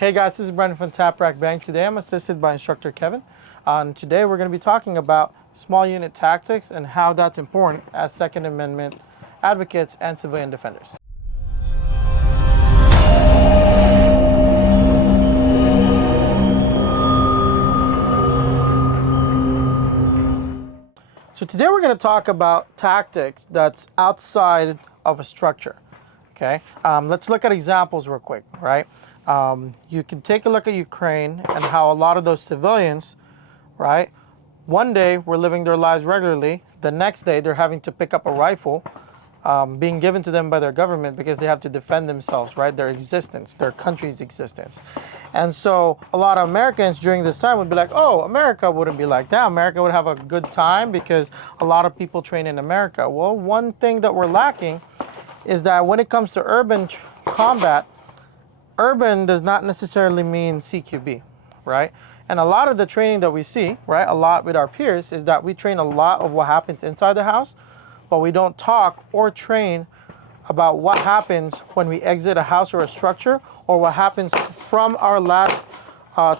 Hey guys, this is Brendon from Tap Rack Bang. Today I'm assisted by instructor Kevin. Today we're going to be talking about small unit tactics and how that's important as Second Amendment advocates and civilian defenders. So today we're going to talk about tactics that's outside of a structure. Okay, let's look at examples real quick, right? You can take a look at Ukraine and how a lot of those civilians, right? One day we're living their lives regularly. The next day they're having to pick up a rifle being given to them by their government because they have to defend themselves, right? Their existence, their country's existence. And so a lot of Americans during this time would be like, oh, America wouldn't be like that. America would have a good time because a lot of people train in America. Well, one thing that we're lacking is that when it comes to urban combat, urban does not necessarily mean CQB, right? And a lot of the training that we see, right, a lot with our peers is that we train a lot of what happens inside the house, but we don't talk or train about what happens when we exit a house or a structure, or what happens from our last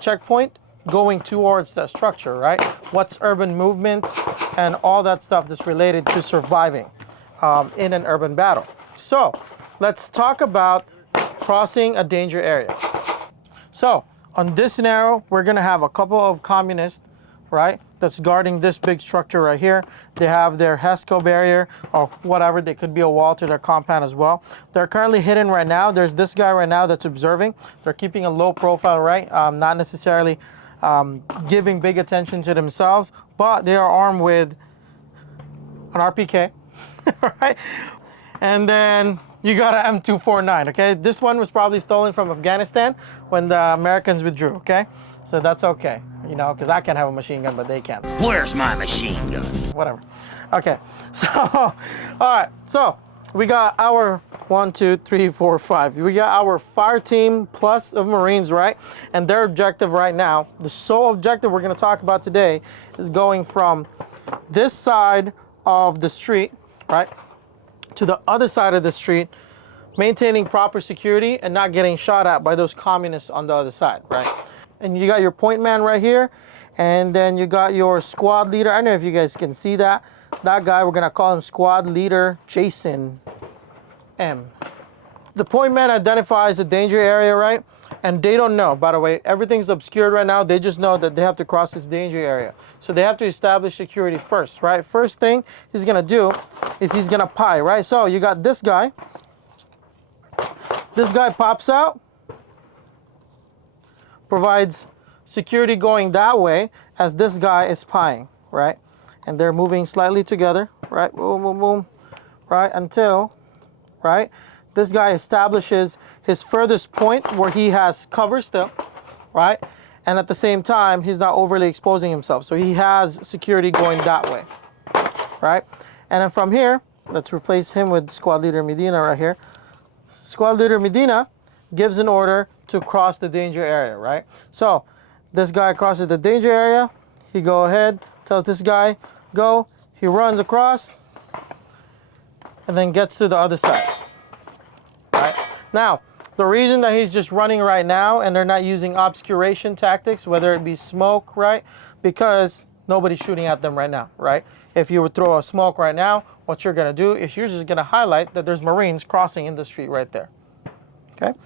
checkpoint going towards the structure, right? What's urban movement and all that stuff that's related to surviving in an urban battle. So let's talk about crossing a danger area. So on this scenario, we're gonna have a couple of communists, right, that's guarding this big structure right here. They have their HESCO barrier or whatever. They could be a wall to their compound as well. They're currently hidden right now. There's this guy right now that's observing. They're keeping a low profile, right? Not necessarily giving big attention to themselves, but they are armed with an RPK, right? And then you got an M249, okay? This one was probably stolen from Afghanistan when the Americans withdrew, okay? So that's okay, you know, because I can't have a machine gun, but they can. Where's my machine gun? Whatever. Okay, so, all right, so we got our 1, 2, 3, 4, 5. We got our fire team plus of Marines, right? And their objective right now, the sole objective we're gonna talk about today is going from this side of the street, right, to the other side of the street, maintaining proper security and not getting shot at by those communists on the other side, right? And you got your point man right here, and then you got your squad leader. I don't know if you guys can see that. That guy, we're gonna call him squad leader Jason M. The point man identifies the danger area, right? And they don't know, by the way, everything's obscured right now. They just know that they have to cross this danger area. So they have to establish security first, right? First thing he's gonna do is he's gonna pie, right? So you got this guy. This guy pops out, provides security going that way as this guy is pieing, right? And they're moving slightly together, right? Boom, boom, boom, right? Until, right? This guy establishes his furthest point where he has cover still, right? And at the same time, he's not overly exposing himself. So he has security going that way, right? And then from here, let's replace him with Squad Leader Medina right here. Squad Leader Medina gives an order to cross the danger area, right? So this guy crosses the danger area. He go ahead, tells this guy, go. He runs across and then gets to the other side. Right? Now, the reason that he's just running right now and they're not using obscuration tactics, whether it be smoke, right? Because nobody's shooting at them right now, right? If you would throw a smoke right now, what you're gonna do is you're just gonna highlight that there's Marines crossing in the street right there, okay?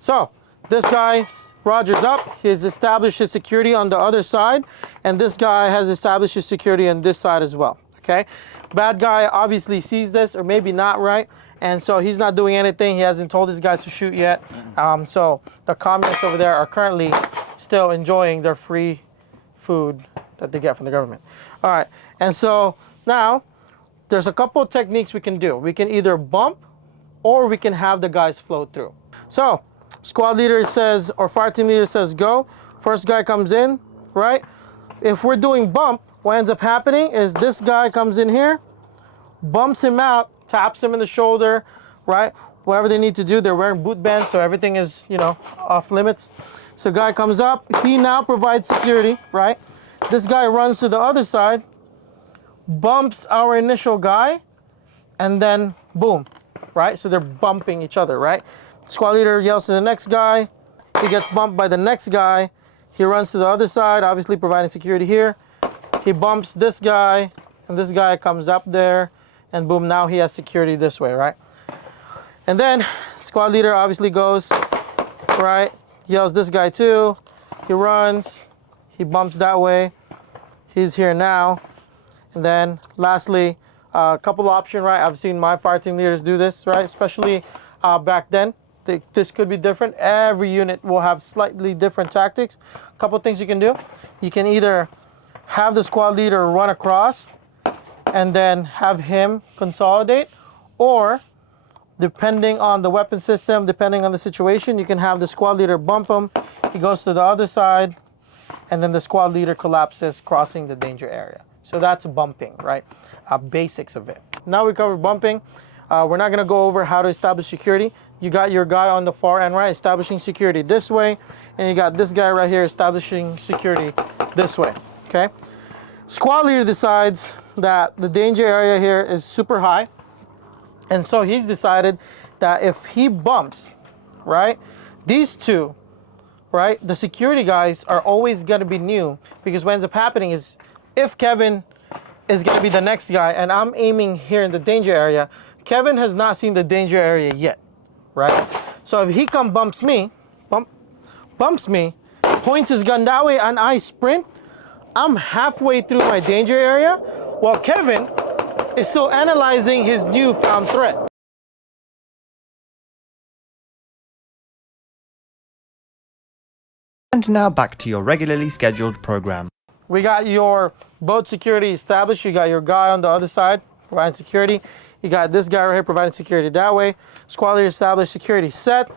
So this guy, Roger's up, he's established his security on the other side, and this guy has established his security on this side as well, okay? Bad guy obviously sees this, or maybe not, right? And so he's not doing anything. He hasn't told his guys to shoot yet. So the communists over there are currently still enjoying their free food that they get from the government. All right, and so now there's a couple of techniques we can do. We can either bump or we can have the guys float through. So squad leader says, or fire team leader says, go. First guy comes in, right? If we're doing bump, what ends up happening is this guy comes in here, bumps him out, taps him in the shoulder, right? Whatever they need to do, they're wearing boot bands, so everything is, you know, off limits. So guy comes up, he now provides security, right? This guy runs to the other side, bumps our initial guy, and then boom, right? So they're bumping each other, right? Squad leader yells to the next guy, he gets bumped by the next guy. He runs to the other side, obviously providing security here. He bumps this guy, and this guy comes up there, and boom, now he has security this way, right? And then squad leader obviously goes, right, yells this guy too. He runs, he bumps that way. He's here now. And then lastly, a couple options, right? I've seen my fire team leaders do this, right? Especially back then. This could be different. Every unit will have slightly different tactics. A couple things you can do. You can either have the squad leader run across and then have him consolidate, or depending on the weapon system, depending on the situation, you can have the squad leader bump him. He goes to the other side, and then the squad leader collapses, crossing the danger area. So that's bumping, right? Basics of it. Now we covered bumping. We're not gonna go over how to establish security. You got your guy on the far end, right, establishing security this way, and you got this guy right here establishing security this way, okay? Squad leader decides that the danger area here is super high, and so he's decided that if he bumps, right, these two, right, the security guys are always gonna be new, because what ends up happening is if Kevin is gonna be the next guy and I'm aiming here in the danger area, Kevin has not seen the danger area yet, right? So if he bumps me, points his gun that way, and I sprint, I'm halfway through my danger area, while Kevin is still analyzing his newfound threat. And now back to your regularly scheduled program. We got your boat security established. You got your guy on the other side providing security. You got this guy right here providing security that way. Squad leader established, security set.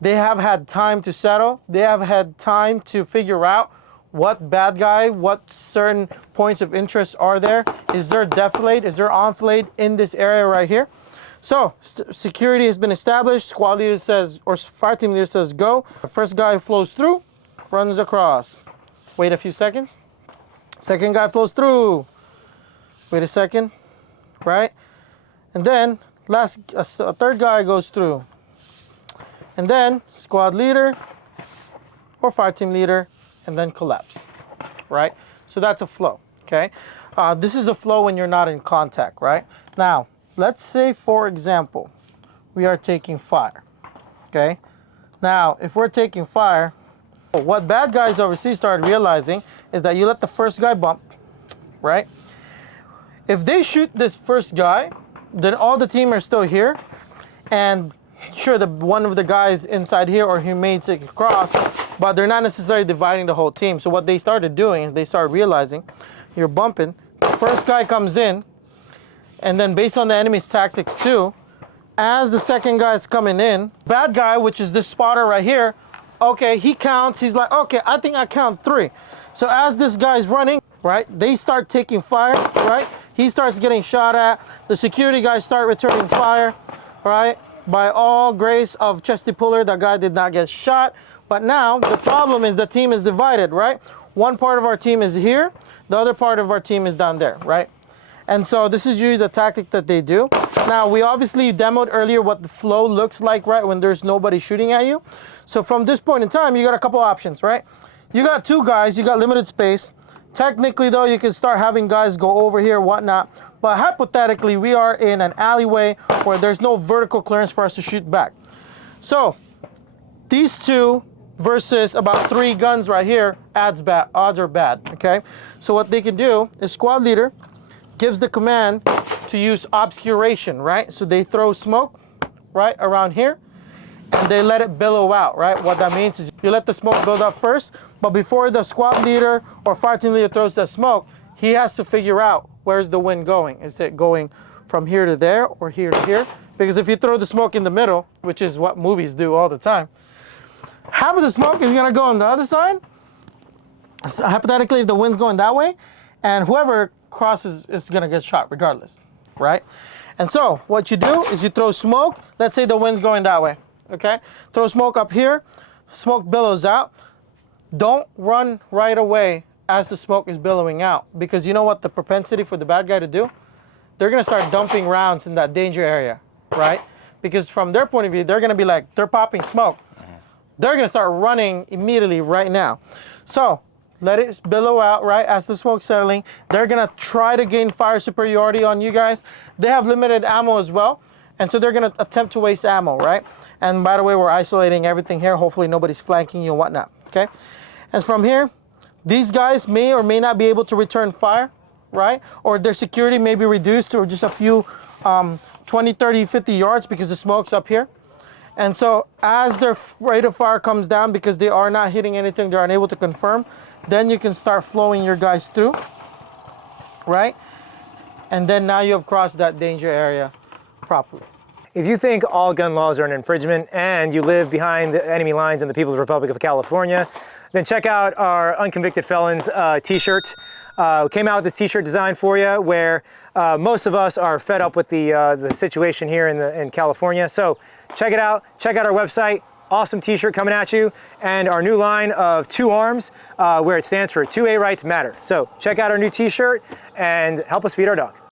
They have had time to settle. They have had time to figure out what bad guy, what certain points of interest are there. Is there defilade? Is there enfilade in this area right here? So security has been established. Squad leader says, or fire team leader says, go. The first guy flows through, runs across. Wait a few seconds. Second guy flows through. Wait a second, right? And then a third guy goes through. And then squad leader or fire team leader, and then collapse, right? So that's a flow, okay? This is a flow when you're not in contact, right? Now, let's say, for example, we are taking fire, okay? Now, if we're taking fire, what bad guys overseas started realizing is that you let the first guy bump, right? If they shoot this first guy, then all the team are still here, and sure, one of the guys inside here, or he may take across, but they're not necessarily dividing the whole team. So what they started doing is they started realizing you're bumping, the first guy comes in, and then based on the enemy's tactics too, as the second guy is coming in, bad guy, which is this spotter right here, okay, he counts, he's like, okay, I think I count 3. So as this guy's running, right, they start taking fire, right? He starts getting shot at. The security guys start returning fire, right? By all grace of Chesty Puller, that guy did not get shot. But now the problem is the team is divided, right? One part of our team is here, the other part of our team is down there, right? And so this is usually the tactic that they do. Now, we obviously demoed earlier what the flow looks like, right, when there's nobody shooting at you. So from this point in time, you got a couple options, right? You got 2 guys, you got limited space. Technically, though, you can start having guys go over here, whatnot. But hypothetically, we are in an alleyway where there's no vertical clearance for us to shoot back. So these 2 versus about 3 guns right here, odds are bad, okay? So what they can do is squad leader gives the command to use obscuration, right? So they throw smoke, right, around here, and they let it billow out, right? What that means is you let the smoke build up first, but before the squad leader or fire team leader throws the smoke, he has to figure out where's the wind going. Is it going from here to there or here to here? Because if you throw the smoke in the middle, which is what movies do all the time, half of the smoke is gonna go on the other side. So hypothetically, if the wind's going that way, and whoever crosses is gonna get shot regardless, right? And so what you do is you throw smoke. Let's say the wind's going that way, okay? Throw smoke up here, smoke billows out. Don't run right away as the smoke is billowing out, because you know what the propensity for the bad guy to do? They're gonna start dumping rounds in that danger area, right? Because from their point of view, they're gonna be like, they're popping smoke. they're gonna start running immediately right now. So let it billow out, right? As the smoke's settling, they're gonna try to gain fire superiority on you guys. They have limited ammo as well, and so they're gonna attempt to waste ammo, right? And by the way, we're isolating everything here. Hopefully nobody's flanking you and whatnot, okay? And from here, these guys may or may not be able to return fire, right? Or their security may be reduced to just a few 20, 30, 50 yards because the smoke's up here. And so as their rate of fire comes down because they are not hitting anything, they're unable to confirm, then you can start flowing your guys through, right? And then now you have crossed that danger area properly. If you think all gun laws are an infringement and you live behind the enemy lines in the People's Republic of California, then check out our Unconvicted Felons t-shirt. We came out with this t-shirt design for you where most of us are fed up with the situation here in California. So check it out. Check out our website. Awesome t-shirt coming at you. And our new line of 2 arms where it stands for 2A Rights Matter. So check out our new t-shirt and help us feed our dog.